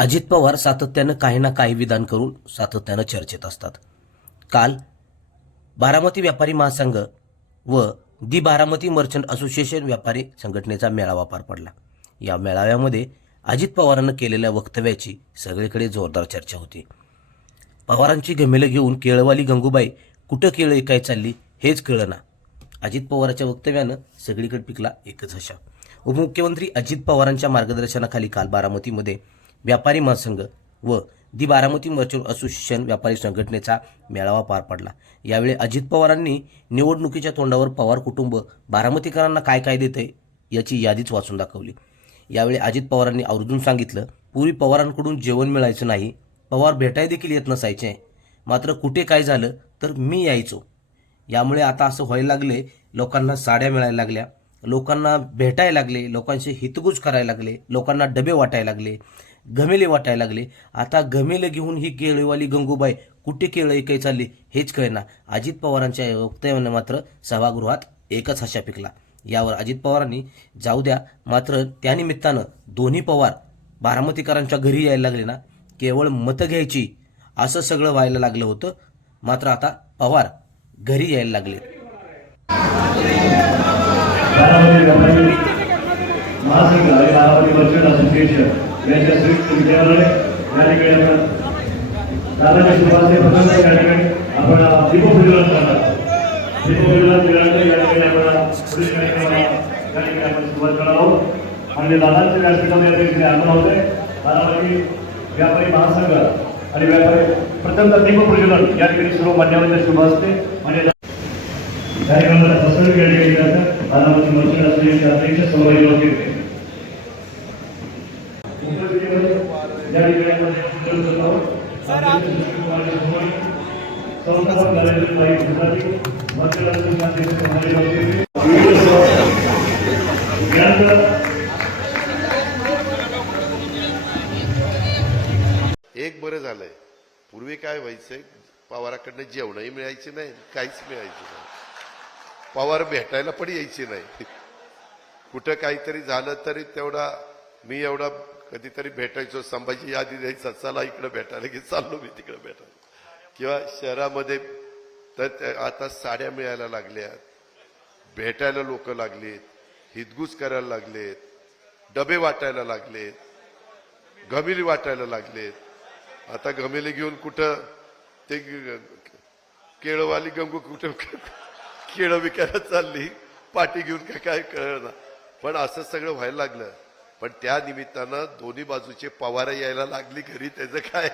अजित पवार सातत्यानं काही ना काही विधान करून सातत्यानं चर्चेत असतात. काल बारामती व्यापारी महासंघ व दि बारामती मर्चंट असोसिएशन व्यापारी संघटनेचा मेळावा पार पडला. या मेळाव्यामध्ये अजित पवारांनी केलेल्या वक्तव्याची सगळीकडे जोरदार चर्चा होती. पवारांची गमेलं घेऊन केळवाली गंगूबाई कुठं केळं ऐकाय चालली हेच कळना. अजित पवारांच्या वक्तव्यानं सगळीकडे पिकला एकच हशा. उपमुख्यमंत्री अजित पवारांच्या मार्गदर्शनाखाली काल बारामतीमध्ये व्यापारी महासंघ व दि बारामती मर्चंट असोसिएशन व्यापारी संघटनेचा मेळावा पार पडला. यावेळी अजित पवारांनी निवडणुकीच्या तोंडावर पवार कुटुंब बारामतीकरांना काय काय देते याची यादीच वाचून दाखवली. यावेळी अजित पवारांनी आवर्जून सांगितलं, पूर्वी पवारांकडून जेवण मिळायचं नाही, पवार भेटाय देखील येत नसायचे, मात्र कुठे काय झालं तर मी यायचो. यामुळे आता असं व्हायला लागले, लोकांना साड्या मिळायला लागल्या, लोकांना भेटायला लागले, लोकांचे हितगुज करायला लागले, लोकांना डबे वाटायला लागले, घमेले वाटायला लागले. आता घमेले घेऊन ही केळीवाली गंगूबाई कुठे केळं ऐकाय चालली हेच कळेना. अजित पवारांच्या वक्तव्याने मात्र सभागृहात एकच हशा पिकला. यावर अजित पवारांनी जाऊ द्या, मात्र त्यानिमित्तानं दोन्ही पवार बारामतीकरांच्या घरी यायला लागले ना, केवळ मतं घ्यायची असं सगळं व्हायला लागलं होतं. मात्र आता पवार घरी यायला लागले. यांच्या संयुक्त विद्यालय या ठिकाणी दादाच्या सुरुवात या ठिकाणी आपण दीपप्रज्वलन करणार. दीपप्रज्वलन केल्यानंतर या ठिकाणी आपण पुढील कार्यक्रमाला या ठिकाणी आपण सुरुवात करणार आहोत. आणि दादांच्या व्यासपीठावर या ठिकाणी आगमन होते. बारामती व्यापारी महासंघ आणि व्यापारी प्रथमतः दीपप्रज्वलन या ठिकाणी सर्व मान्यवरांच्या शुभ असते. म्हणजे कार्यक्रमाला फसवणूक या ठिकाणी करतात. बारामती मर्चंट असोसिएशनचे अध्यक्ष सहभागी होते. एक बरं झालंय. पूर्वी काय व्हायचंय, पवाराकडनं जेवणही मिळायचे नाही, काहीच मिळायचं नाही. पवार भेटायला पण यायचे नाही. कुठं काहीतरी झालं तरी तेवढा मी एवढा कधीतरी भेटायचो. संभाजी यादी द्यायचा, चला इकडे भेटायला, की चाललो मी तिकडे भेटायला. किंवा शहरामध्ये तर आता साड्या मिळायला लागल्यात, भेटायला लोक लागलेत, हितगुज करायला लागलेत, डबे वाटायला लागलेत, घमेली वाटायला लागलेत. आता घमेली घेऊन कुठं ते केळवाली गंगू कुठं केळं विकायला चालली, पाठी घेऊन काय कळना. पण असं सगळं व्हायला लागलं. पण त्या निमित्तानं दोन्ही बाजूचे पवार यायला लागली घरी, त्याचं काय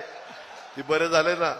ते बरं झालं ना.